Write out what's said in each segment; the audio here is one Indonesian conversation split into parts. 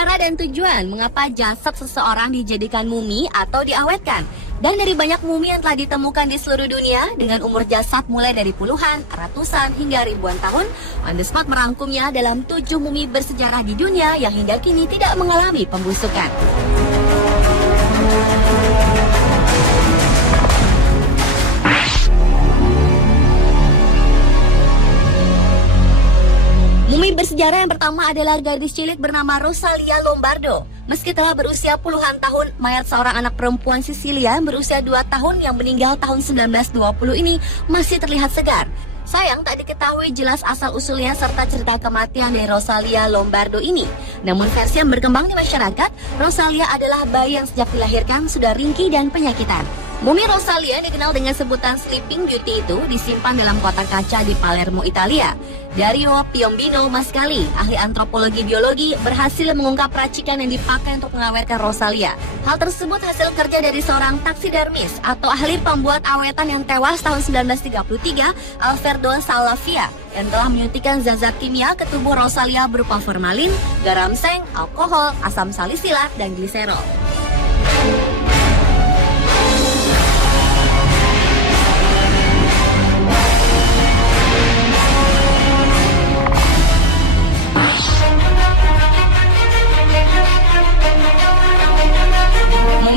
Cara dan tujuan mengapa jasad seseorang dijadikan mumi atau diawetkan. Dan dari banyak mumi yang telah ditemukan di seluruh dunia dengan umur jasad mulai dari puluhan, ratusan hingga ribuan tahun, On The Spot merangkumnya dalam 7 mumi bersejarah di dunia yang hingga kini tidak mengalami pembusukan. Mumi bersejarah yang pertama adalah gadis cilik bernama Rosalia Lombardo. Meski telah berusia puluhan tahun, mayat seorang anak perempuan Sisilia berusia 2 tahun yang meninggal tahun 1920 ini masih terlihat segar. Sayang, tak diketahui jelas asal-usulnya serta cerita kematian dari Rosalia Lombardo ini. Namun versi yang berkembang di masyarakat, Rosalia adalah bayi yang sejak dilahirkan sudah ringkih dan penyakitan. Mumi Rosalia yang dikenal dengan sebutan Sleeping Beauty itu disimpan dalam kotak kaca di Palermo, Italia. Dario Piombino Mascali, ahli antropologi biologi, berhasil mengungkap racikan yang dipakai untuk mengawetkan Rosalia. Hal tersebut hasil kerja dari seorang taksidermis atau ahli pembuat awetan yang tewas tahun 1933, Alfredo Salavia, yang telah menyuntikkan zat-zat kimia ke tubuh Rosalia berupa formalin, garam seng, alkohol, asam salisilat, dan gliserol.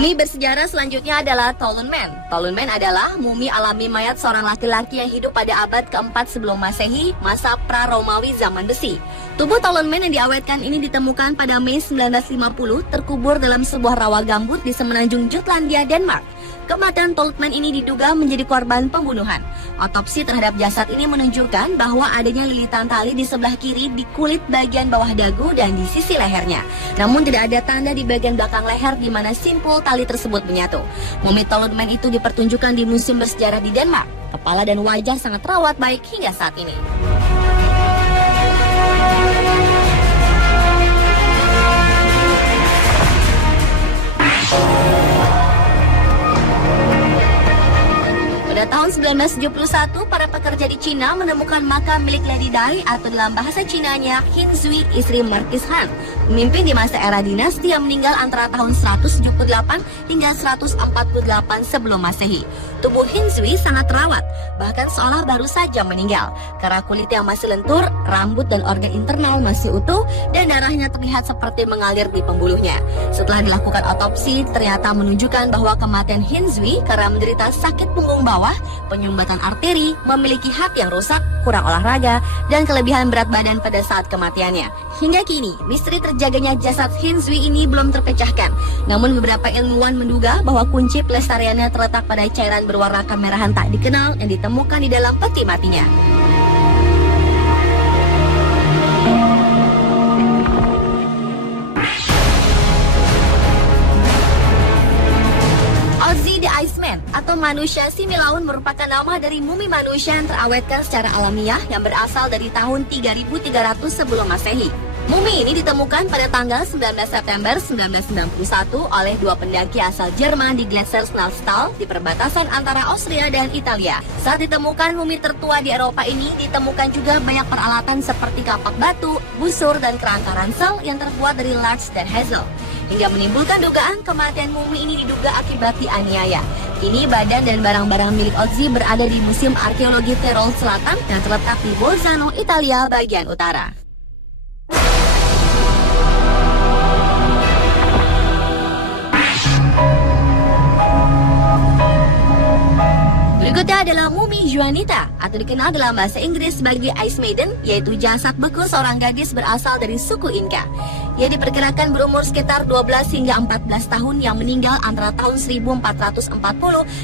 Mumi bersejarah selanjutnya adalah Tollund Man. Tollund Man adalah mumi alami mayat seorang laki-laki yang hidup pada abad ke-4 sebelum Masehi, masa pra-Romawi zaman besi. Tubuh Tollund Man yang diawetkan ini ditemukan pada Mei 1950, terkubur dalam sebuah rawa gambut di semenanjung Jutlandia, Denmark. Kematian Tollund Man ini diduga menjadi korban pembunuhan. Otopsi terhadap jasad ini menunjukkan bahwa adanya lilitan tali di sebelah kiri di kulit bagian bawah dagu dan di sisi lehernya. Namun tidak ada tanda di bagian belakang leher di mana simpul tali tersebut menyatu. Mumi Tollund Man itu dipertunjukkan di museum bersejarah di Denmark. Kepala dan wajah sangat terawat baik hingga saat ini. Pada tahun 1971, para pekerja di Cina menemukan makam milik Lady Dai atau dalam bahasa Cinanya Hin Zui, istri Marquis Han, pemimpin di masa era dinasti yang meninggal antara tahun 178 hingga 148 sebelum Masehi. Tubuh Hin Zui sangat terawat, bahkan seolah baru saja meninggal, karena kulitnya masih lentur, rambut dan organ internal masih utuh, dan darahnya terlihat seperti mengalir di pembuluhnya. Setelah dilakukan otopsi, ternyata menunjukkan bahwa kematian Hin Zui karena menderita sakit punggung bawah, penyumbatan arteri, memiliki hati yang rusak, kurang olahraga, dan kelebihan berat badan pada saat kematiannya. Hingga kini, misteri terjaganya jasad Hin Zui ini belum terpecahkan. Namun beberapa ilmuwan menduga bahwa kunci pelestariannya terletak pada cairan berwarna kemerahan tak dikenal yang ditemukan di dalam peti matinya. Ozzy the Iceman atau manusia Similaun merupakan nama dari mumi manusia yang terawetkan secara alamiah yang berasal dari tahun 3300 sebelum Masehi. Mumi ini ditemukan pada tanggal 19 September 1991 oleh 2 pendaki asal Jerman di Gletser Snæfell di perbatasan antara Austria dan Italia. Saat ditemukan mumi tertua di Eropa ini, ditemukan juga banyak peralatan seperti kapak batu, busur, dan kerangka ransel yang terbuat dari larch dan hazel. Hingga menimbulkan dugaan kematian mumi ini diduga akibat dianiaya. Kini badan dan barang-barang milik Ozzy berada di Museum Arkeologi Tirol Selatan yang terletak di Bolzano, Italia bagian utara. Berikutnya adalah mumi Juanita atau dikenal dalam bahasa Inggris sebagai Ice Maiden, yaitu jasad beku seorang gadis berasal dari suku Inca. Ia diperkirakan berumur sekitar 12 hingga 14 tahun yang meninggal antara tahun 1440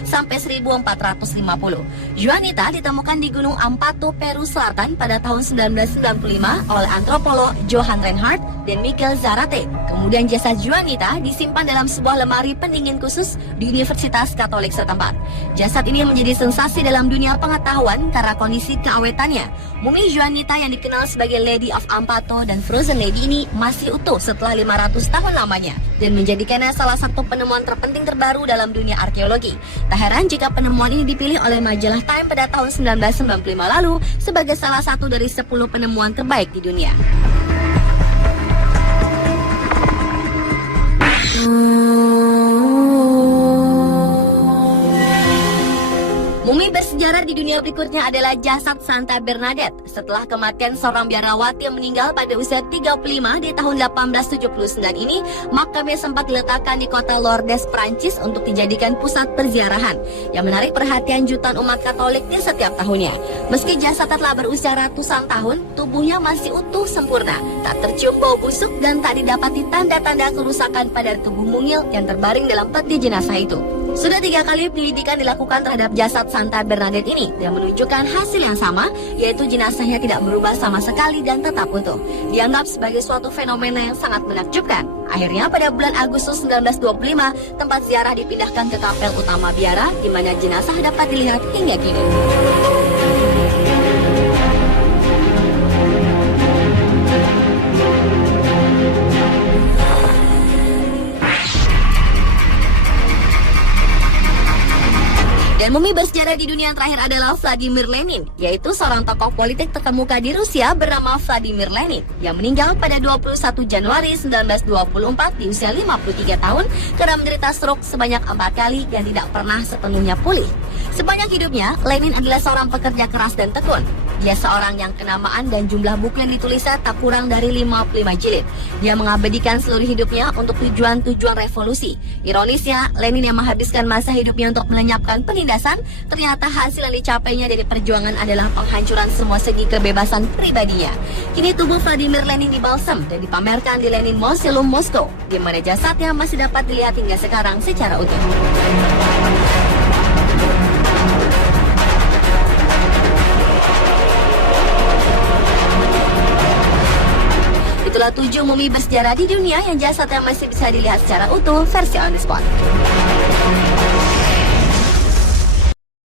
sampai 1450. Juanita ditemukan di Gunung Ampatu, Peru Selatan pada tahun 1995 oleh antropolog Johan Reinhardt dan Michael Zarate. Kemudian jasad Juanita disimpan dalam sebuah lemari pendingin khusus di Universitas Katolik setempat. Jasad ini menjadi sensasi dalam dunia pengetahuan karena kondisi keawetannya. Mumi Juanita yang dikenal sebagai Lady of Ampato dan Frozen Lady ini masih utuh setelah 500 tahun lamanya dan menjadikannya salah satu penemuan terpenting terbaru dalam dunia arkeologi. Tak heran jika penemuan ini dipilih oleh majalah Time pada tahun 1995 lalu sebagai salah satu dari 10 penemuan terbaik di dunia. bersejarah di dunia berikutnya adalah jasad Santa Bernadette. Setelah kematian seorang biarawati yang meninggal pada usia 35 di tahun 1879 ini, makamnya sempat diletakkan di kota Lourdes, Prancis untuk dijadikan pusat perziarahan yang menarik perhatian jutaan umat Katolik di setiap tahunnya. Meski jasadnya telah berusia ratusan tahun, tubuhnya masih utuh sempurna, tak tercium bau busuk dan tak didapati tanda-tanda kerusakan pada tubuh mungil yang terbaring dalam peti jenazah itu. Sudah 3 kali penyelidikan dilakukan terhadap jasad Santa Bernadette ini dan menunjukkan hasil yang sama, yaitu jenazahnya tidak berubah sama sekali dan tetap utuh. Dianggap sebagai suatu fenomena yang sangat menakjubkan. Akhirnya pada bulan Agustus 1925, tempat ziarah dipindahkan ke kapel utama biara, di mana jenazah dapat dilihat hingga kini. Dan mumi bersejarah di dunia yang terakhir adalah Vladimir Lenin, yaitu seorang tokoh politik terkemuka di Rusia bernama Vladimir Lenin yang meninggal pada 21 Januari 1924 di usia 53 tahun karena menderita stroke sebanyak 4 kali dan tidak pernah sepenuhnya pulih. Sepanjang hidupnya, Lenin adalah seorang pekerja keras dan tekun. Dia seorang yang kenamaan dan jumlah buku yang ditulisnya tak kurang dari 55 jilid. Dia mengabadikan seluruh hidupnya untuk tujuan-tujuan revolusi. Ironisnya, Lenin yang menghabiskan masa hidupnya untuk melenyapkan penindasan, ternyata hasil yang dicapainya dari perjuangan adalah penghancuran semua segi kebebasan pribadinya. Kini tubuh Vladimir Lenin dibalsam dan dipamerkan di Lenin Museum Moskow, di mana jasadnya masih dapat dilihat hingga sekarang secara utuh. Itulah 7 mumi bersejarah di dunia yang jasadnya masih bisa dilihat secara utuh versi On The Spot.